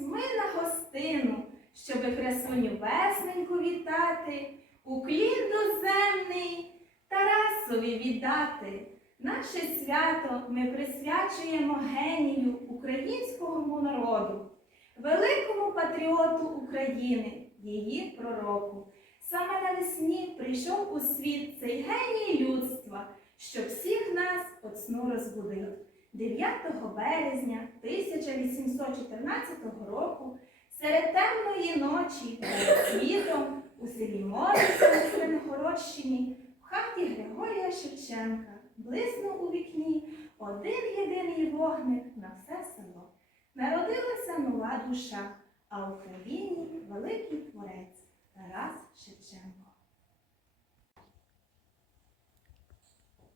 ми на гостину, щоби красуню весненьку вітати, уклін доземний Тарасові віддати. Наше свято ми присвячуємо генію українського народу, великому патріоту України, її пророку. Саме навесні прийшов у світ цей геній людства, щоб всіх нас от сну розбудив. 9 березня 1814 року серед темної ночі перед світом у селі Мориця у Звенигородщині в хаті Григорія Шевченка блиснув у вікні один єдиний вогник на все село. Народилася нова душа, а в Україні великий творець Тарас Шевченко.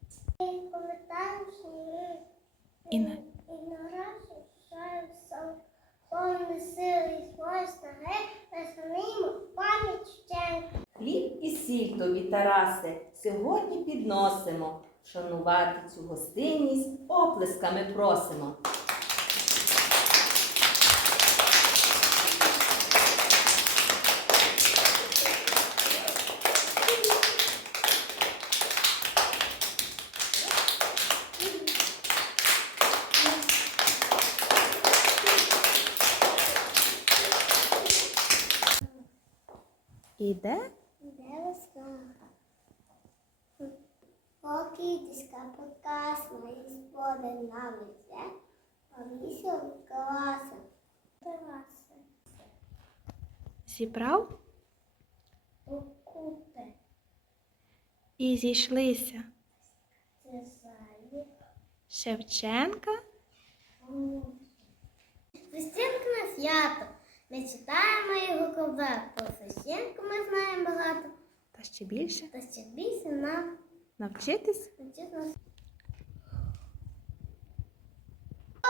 Сніги І на- і наразі шаюся сили і снаги, веселимо пам'ять Шевченка. Хліб і сіль тобі, Тарасе, сьогодні підносимо. Шанувати цю гостинність оплесками просимо. Іде Де весна? Поки диска покасна і споди на лице, повісив класа. Тараси, зібрав окупи, і зійшлися. Шевченка Христинка на свято. Ми читаємо його ковер. Про Христинку ми знаємо багато. та ще більше Та ще більше нам навчитись. навчити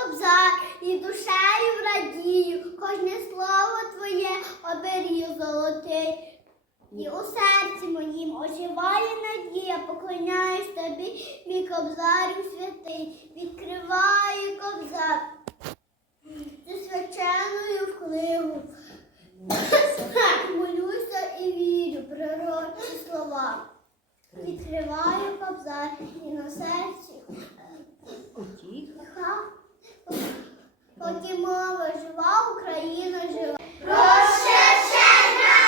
Обзар і душею радію, кожне слово твоє оберіг золотий. І у серці моїм оживає надія, поклоняюсь тобі, мій кобзарю святий, відкриваю кобзар зі свяченою в книгу. Молюся і вірю пророчі слова. Відкриваю кобзар і на серці. Поки мова жива, Україна жива. Маленька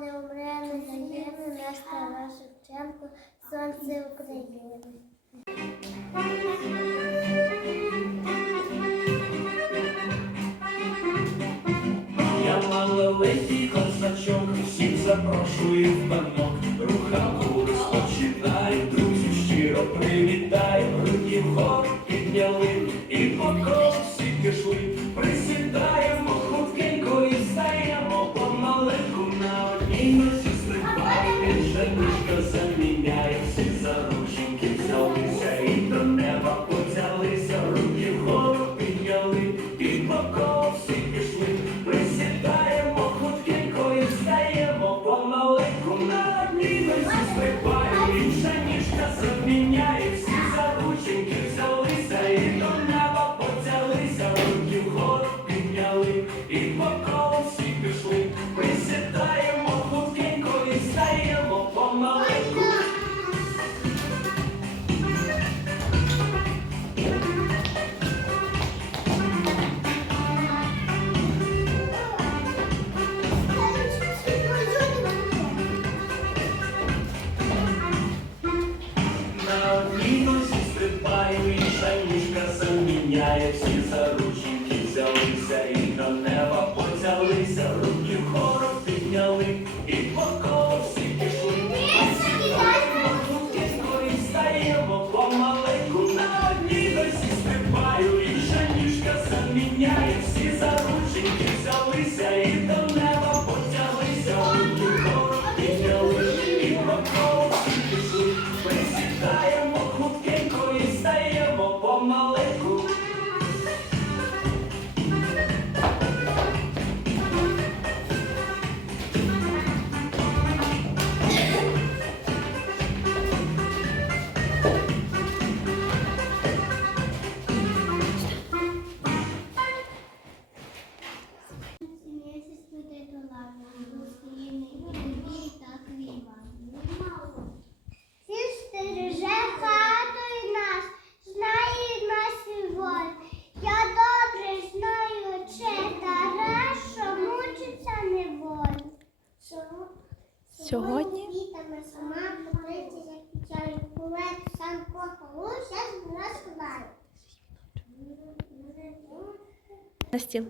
не умре, не загине, наш Шевченко, сонце України. Я малолетній козачок, всіх запрошую в банок. Худенько і Мед сам похолов, зараз вона складає. На стіл.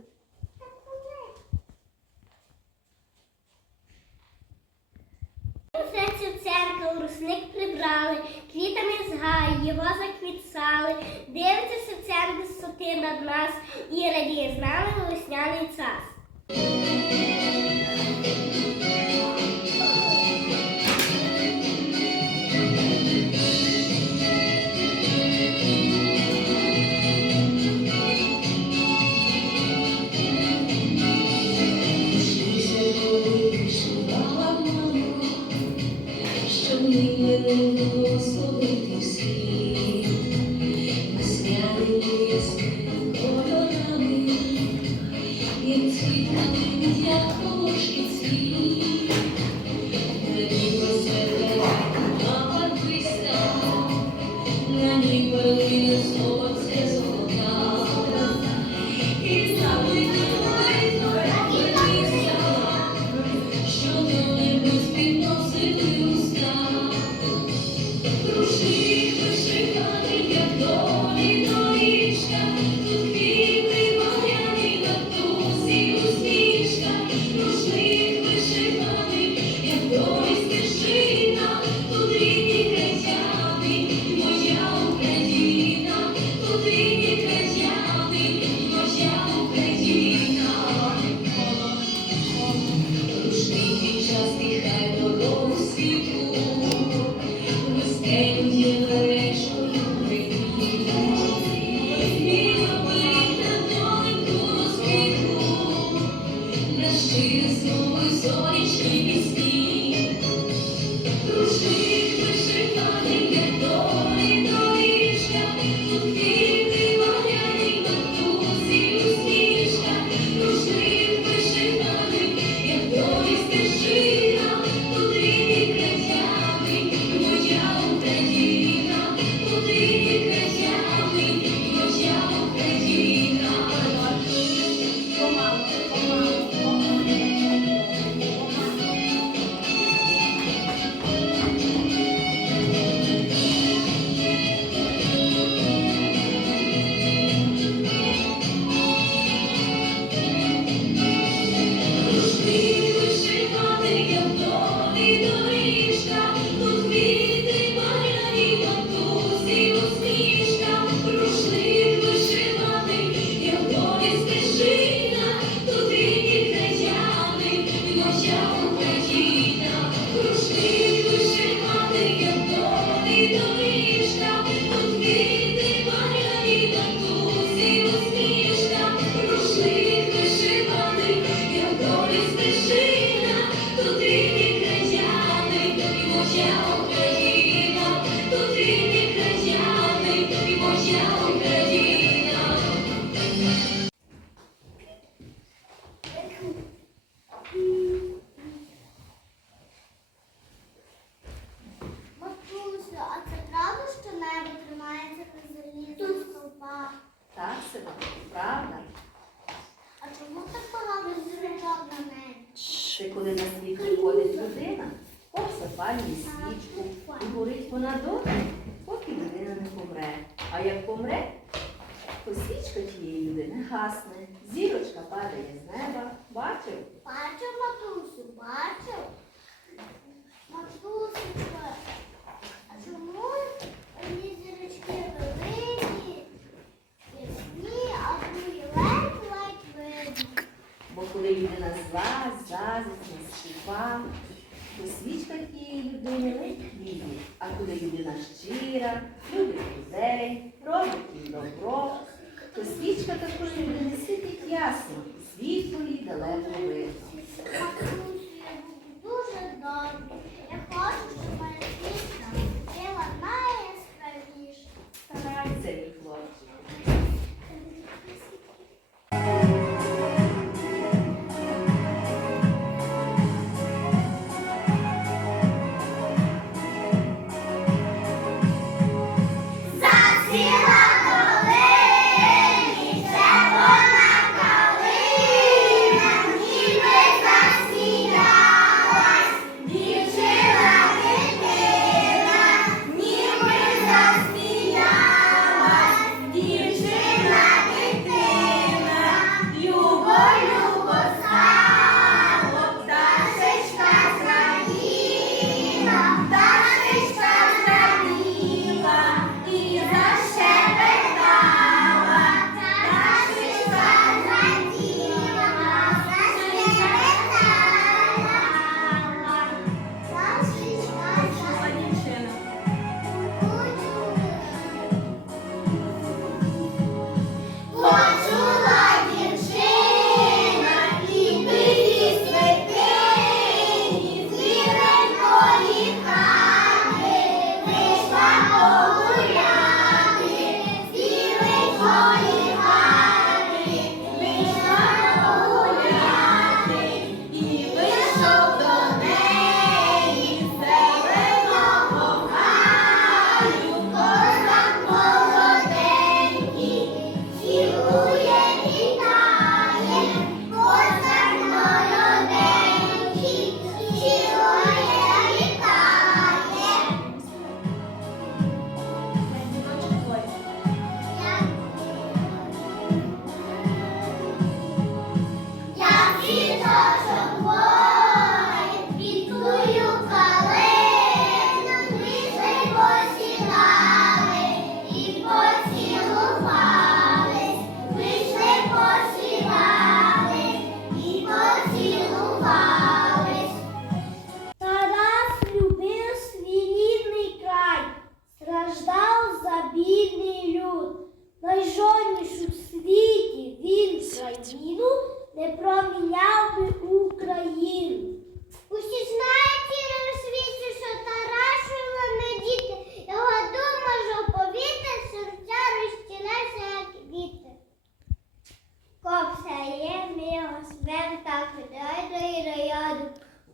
Церкву русник прибрали, квітами з гаю, його заквітсали, дивиться Севценко з соти над нас і радіє з нами весняний цас. коли на світ приходить людина, обсипальні свічку і горить вона доти, поки людина не помре. А як помре, то свічка тієї людини гасне, зірочка падає з неба. Бачив? Бачив, матусю, бачив. Людина зла, скупа, то свічка тієї людини не тліє. А коли людина щира, любить людей, робить їм добро, то свічка такої людини світить ясно, світло їй далеко видно.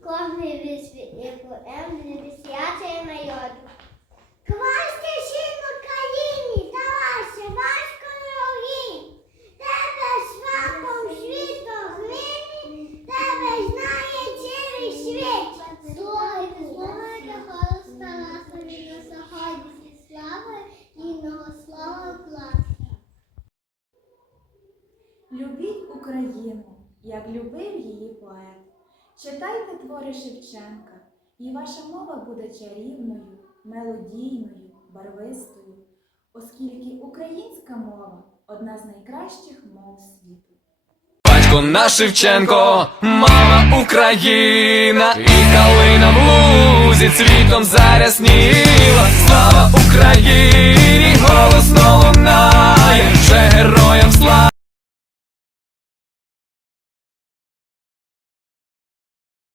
Кожний висвітлі поем для десятої майоду. Квасьте жінку Читайте твори Шевченка, і ваша мова буде чарівною, мелодійною, барвистою, оскільки українська мова одна з найкращих мов світу. Батько наш Шевченко, мама Україна, і калина в лузі цвітом зарясніла. Слава Україні, голосно лунає,